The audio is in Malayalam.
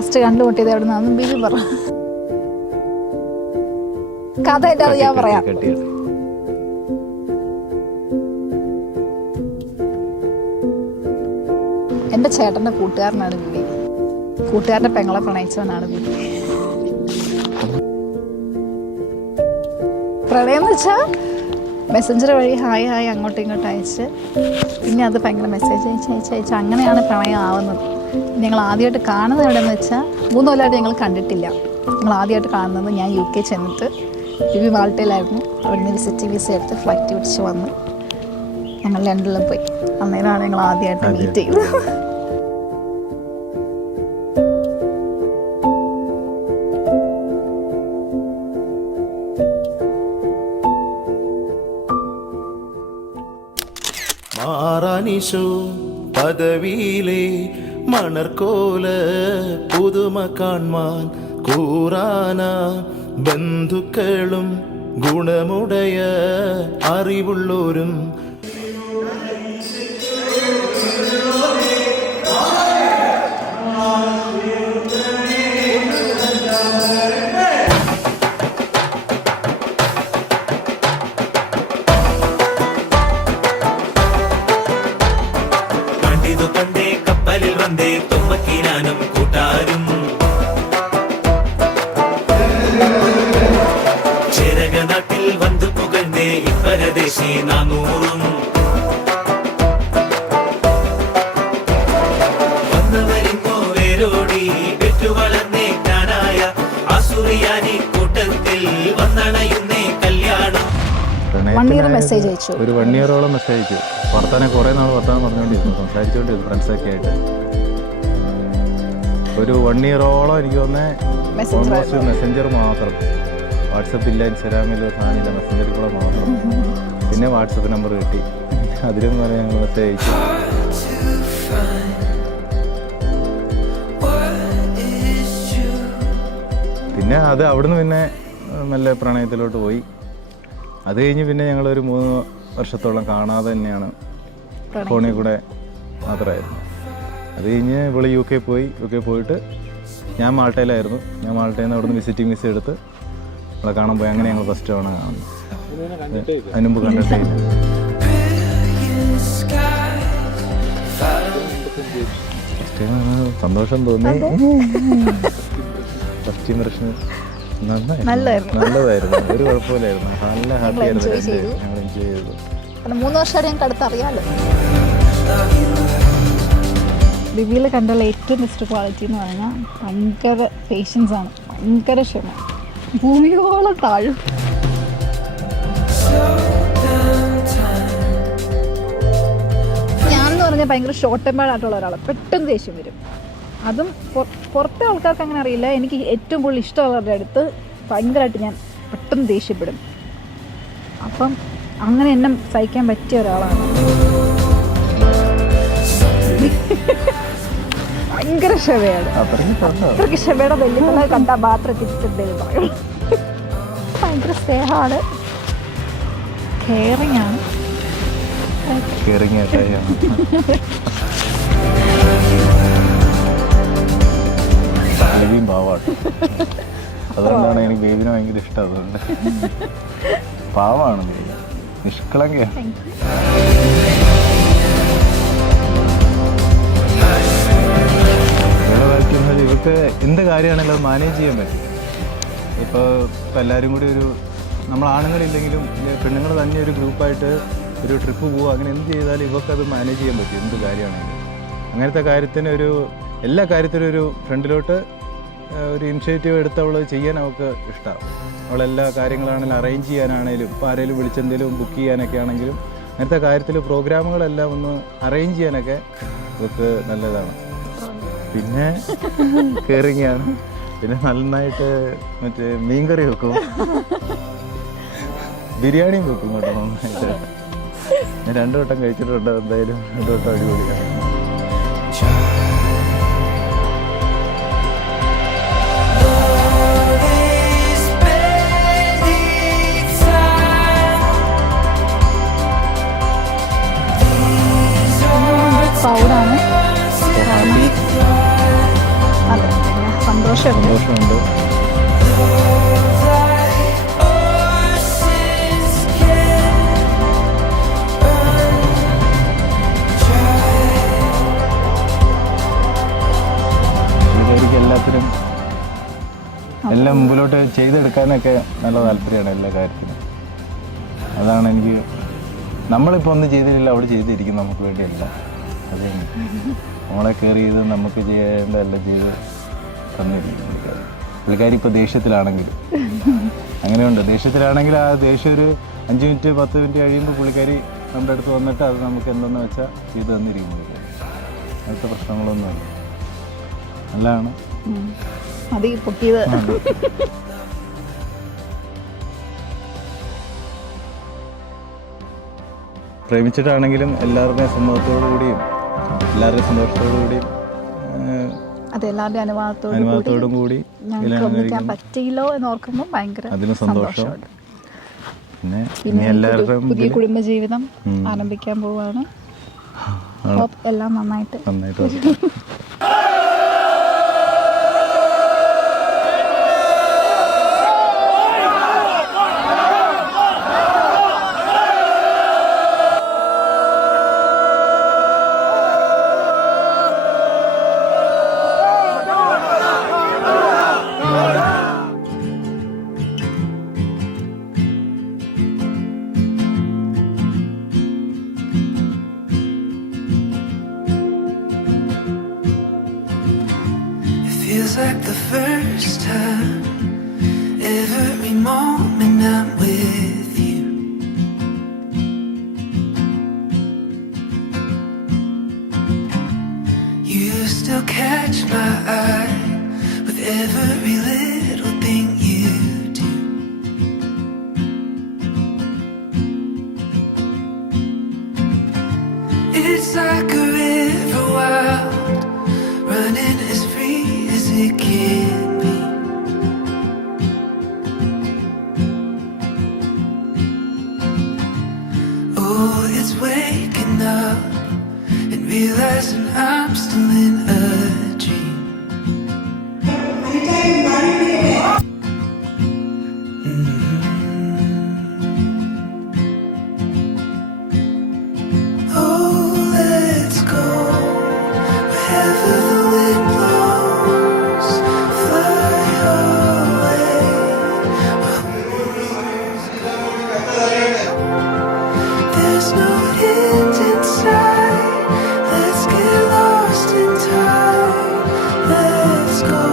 ഫസ്റ്റ് കണ്ടുമുട്ടിയത് എവിടെ നിന്നാന്ന് ബിബി പറ. കഥ എൻ്റെ അത് ഞാൻ പറയാം. എൻ്റെ ചേട്ടൻ്റെ കൂട്ടുകാരനാണ് ബിബി. കൂട്ടുകാരൻ്റെ പെങ്ങളെ പ്രണയിച്ചവനാണ് ബിബി. പ്രണയം എന്ന് വെച്ചാൽ മെസ്സഞ്ചർ വഴി ഹായ് ഹായ് അങ്ങോട്ടും ഇങ്ങോട്ടും അയച്ച് പിന്നെ അത് ഭയങ്കര മെസ്സേജ് അയച്ച് അങ്ങനെയാണ് പ്രണയം ആവുന്നത്. ഞങ്ങൾ ആദ്യമായിട്ട് കാണുന്നത് എവിടെയെന്ന് വെച്ചാൽ 3 കൊല്ലമായിട്ട് ഞങ്ങൾ കണ്ടിട്ടില്ല. ഞങ്ങൾ ആദ്യമായിട്ട് കാണുന്നത് ഞാൻ UK ചെന്നിട്ട് ബിബി മാൾട്ടയിലായിരുന്നു. അവിടുന്ന് വിസിറ്റിംഗ് വിസ എടുത്ത് ഫ്ലൈറ്റ് പിടിച്ച് വന്ന് ഞങ്ങൾ ലണ്ടനിലും പോയി. അന്നേരമാണ് ഞങ്ങൾ ആദ്യമായിട്ട് മീറ്റ് ചെയ്തത്. മാറാനിശോ പദവിയിലെ മണർക്കോല പുതുമ കാൺമാൻ കൂറാന ബന്ധുക്കളും ഗുണമുടയ അറിവുള്ളോരും കൂട്ടാരും ചിരകനാട്ടിൽ വന്നു പുകഴ്ന്നേ ഇപ്പരദേശി 400 വന്നവരിങ്ങോ വേരോടി പെറ്റു വളർന്നേ ഞാനായ അസുറിയാനി കൂട്ടത്തിൽ വന്നണയുന്നേ കല്യാണം. മെസ്സേജ് അയച്ചു. ഒരു 1 ഇയറോളം മെസ്സേജ് അയച്ചു. കുറേ നാൾ വർത്തമാനം പറഞ്ഞുകൊണ്ടിരുന്നു, സംസാരിച്ചുകൊണ്ടിരുന്നു ഫ്രണ്ട്സൊക്കെ ആയിട്ട്. ഒരു 1 ഇയറോളം എനിക്ക് തോന്നുന്നത് ഓൾമോസ്റ്റ് മെസ്സഞ്ചർ മാത്രം. വാട്സപ്പ് ഇല്ല, ഇൻസ്റ്റാഗ്രാമിൽ സാധനമില്ല, മെസ്സഞ്ചറിൽ കൂടെ മാത്രം. പിന്നെ വാട്സപ്പ് നമ്പർ കിട്ടി, അതിലും വരെ ഞങ്ങൾ മെസ്സേജ് അയച്ചു. പിന്നെ അത് അവിടുന്ന് പിന്നെ നല്ല പ്രണയത്തിലോട്ട് പോയി. അത് കഴിഞ്ഞ് പിന്നെ ഞങ്ങളൊരു 3 വർഷത്തോളം കാണാതെ തന്നെയാണ്, ഫോണിൽ കൂടെ മാത്രമായിരുന്നു. അത് കഴിഞ്ഞ് ഇവിടെ UK പോയിട്ട് ഞാൻ മാൾട്ടയിലായിരുന്നു. ഞാൻ മാൾട്ടയിൽ നിന്ന് അവിടുന്ന് വിസിറ്റിംഗ് വിസ എടുത്ത് നമ്മളെ കാണാൻ പോയി. അങ്ങനെ ഞങ്ങൾ ഫസ്റ്റ് തവണ കാണുന്നത്. അതിന് മുമ്പ് കണ്ടിട്ടേ ഇല്ല. സന്തോഷം തോന്നി. ഫസ്റ്റ് ഇംപ്രഷൻ നല്ലതായിരുന്നു, ഒരു കുഴപ്പമില്ലായിരുന്നു. നല്ല ഹാപ്പി ആയിരുന്നു. ഞങ്ങൾ എൻജോയ് ചെയ്തു. 3 വർഷമായിട്ട് ഞങ്ങൾക്ക് അടുത്തറിയാലോ. ബിബിയിൽ കണ്ടുള്ള ഏറ്റവും ബെസ്റ്റ് ക്വാളിറ്റി എന്ന് പറഞ്ഞാൽ ഭയങ്കര പേഷ്യൻസ് ആണ്, ഭയങ്കര ക്ഷമ, ഭൂമിയോളം താഴും. ഞാനെന്ന് പറഞ്ഞാൽ ഭയങ്കര ഷോർട്ട് ടെമ്പേർഡ് ആയിട്ടുള്ള ഒരാളാണ്. പെട്ടെന്ന് ദേഷ്യം വരും. അതും പുറത്തെ ആൾക്കാർക്ക് അങ്ങനെ അറിയില്ല. എനിക്ക് ഏറ്റവും കൂടുതൽ ഇഷ്ടമുള്ളവരുടെ അടുത്ത് ഭയങ്കരമായിട്ട് ഞാൻ പെട്ടെന്ന് ദേഷ്യപ്പെടും. അപ്പം അങ്ങനെ എന്നെ സഹിക്കാൻ പറ്റിയ ഒരാളാണ്. ഭയങ്കര ക്ഷമയാണ്. അത്രയ്ക്ക് ക്ഷമയുടെ വെല്ലുവിളി കണ്ടാൽ മാത്രം തിരിച്ചെന്തേലും പറയും. ഭയങ്കര സ്നേഹമാണ്, കെയറിങ് ആണ്. അതുകൊണ്ടാണ് എനിക്ക് ബേബിനെ ഭയങ്കര ഇഷ്ടം. അതുകൊണ്ട് പാവമാണ് ബേബി, നിഷ്കളങ്കയാണ്. ഇവർക്ക് എന്ത് കാര്യമാണെങ്കിലും അത് മാനേജ് ചെയ്യാൻ പറ്റും. ഇപ്പോൾ എല്ലാവരും കൂടി നമ്മൾ ആണുങ്ങളില്ലെങ്കിലും പെണ്ണുങ്ങൾ തന്നെ ഒരു ഗ്രൂപ്പായിട്ട് ഒരു ട്രിപ്പ് പോവുക, അങ്ങനെ എന്ത് ചെയ്താലും ഇവർക്കത് മാനേജ് ചെയ്യാൻ പറ്റും, എന്ത് കാര്യമാണെങ്കിലും. അങ്ങനത്തെ കാര്യത്തിന് എല്ലാ കാര്യത്തിനും ഒരു ഫ്രണ്ടിലോട്ട് ഒരു ഇനിഷ്യേറ്റീവ് എടുത്ത് അവൾ ചെയ്യാൻ അവൾക്ക് ഇഷ്ടമാണ്. അവളെല്ലാ കാര്യങ്ങളാണെങ്കിലും അറേഞ്ച് ചെയ്യാനാണെങ്കിലും, ഇപ്പോൾ ആരെങ്കിലും വിളിച്ചെന്തെങ്കിലും ബുക്ക് ചെയ്യാനൊക്കെ ആണെങ്കിലും അങ്ങനത്തെ കാര്യത്തിൽ പ്രോഗ്രാമുകളെല്ലാം ഒന്ന് അറേഞ്ച് ചെയ്യാനൊക്കെ അവൾക്ക് നല്ലതാണ്. പിന്നെ കെയറിങ്ങാണ്. പിന്നെ നന്നായിട്ട് മറ്റേ മീൻകറി വെക്കും, ബിരിയാണിയും വെക്കും കേട്ടോ നന്നായിട്ട്. ഞാൻ 2 വട്ടം കഴിച്ചിട്ടുണ്ട്. എന്തായാലും 2 വട്ടം അടിപൊളിയാണ്. പൗഡാണ്. അതെ, സന്തോഷമുണ്ട്. സന്തോഷമുണ്ട്. പുള്ളിക്കാരിക്ക് എല്ലാത്തിനും എല്ലാം മുമ്പിലോട്ട് ചെയ്തെടുക്കാനൊക്കെ നല്ല താല്പര്യമാണ് എല്ലാ കാര്യത്തിനും. അതാണ് എനിക്ക്, നമ്മളിപ്പോൾ ഒന്നും ചെയ്തിട്ടില്ല, അവിടെ ചെയ്തിരിക്കും നമുക്ക് വേണ്ടിയല്ല. അത് നമ്മളെ കെയർ ചെയ്ത് നമുക്ക് ചെയ്യേണ്ട എല്ലാം ചെയ്ത് തന്നിരിക്കും പുള്ളിക്കാരി. പുള്ളിക്കാരി ഇപ്പോൾ ദേഷ്യത്തിലാണെങ്കിലും അങ്ങനെയുണ്ട്. ദേഷ്യത്തിലാണെങ്കിൽ ആ ദേഷ്യം ഒരു 5 മിനിറ്റ് 10 മിനിറ്റ് കഴിയുമ്പോൾ പുള്ളിക്കാരി നമ്മുടെ അടുത്ത് വന്നിട്ട് അത് നമുക്ക് എന്തെന്ന് വെച്ചാൽ ചെയ്ത് തന്നിരിക്കും പുള്ളിക്കാരി. അങ്ങനത്തെ പ്രശ്നങ്ങളൊന്നുമില്ല, നല്ലതാണ്. മതി പൊക്കിയത്. പ്രേമിച്ചിട്ടാണെങ്കിലും എല്ലാവരുടെയും സമ്മതത്തോടു കൂടിയും എല്ലാവരുടെയും സന്തോഷത്തോടു കൂടിയും അതെ, എല്ലാവരുടെയും അനുവാദത്തോടും കൂടി ഞങ്ങൾക്ക് ഒന്നിക്കാൻ പറ്റിയില്ലോ എന്ന് ഓർക്കുമ്പോൾ ഭയങ്കര അതിന് സന്തോഷം. പിന്നെ പിന്നെ എല്ലാവരുടെയും പുതിയ കുടുംബജീവിതം ആരംഭിക്കാൻ പോവുകയാണ്. എല്ലാം നന്നായിട്ട് നന്നായിട്ട് Feels like the first time, every moment I'm with you. You still catch my eye with every little thing you do. It's like a river wild, running as free as it can be. Oh, it's waking up and realizing I'm still in a dream. Oh, let's go wherever the wind blows. Fly away. There's no end in sight. Let's get lost in time. Let's go.